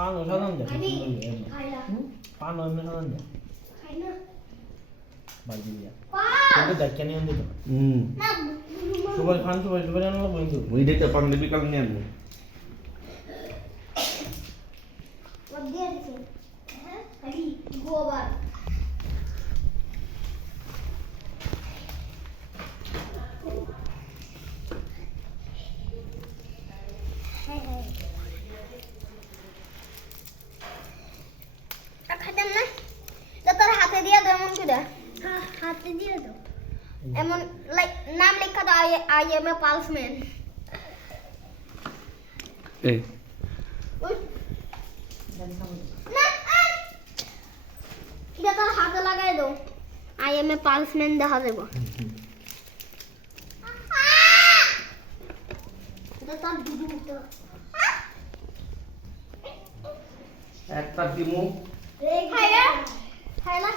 পান ও সাধারণ যায় খাইলা পান ও এমনি সাধারণ যায় খাই না বাড়ি দিয়া পা কিন্তু দেখে নিয়ে দিত না সুপারি খান সুপারি আনলো বন্ধু ওই দেখতে পান দেবী কাল নিয়ে আনবো ওর দিয়ে দিছে হ্যাঁ খালি গোবার খাইতাম না তোর হাতে দিয়ে দাও এমন করে হ্যাঁ হাতে দিয়ে দাও এমন লাইক নাম লেখা দাও আই এম এ পালসম্যান এই না এটা তোর হাতে লাগাই দাও আই এম এ পালসম্যান দেখা যাবো এটা তোর দুধু মুক্ত একটা দিমু খাইলা খাইলা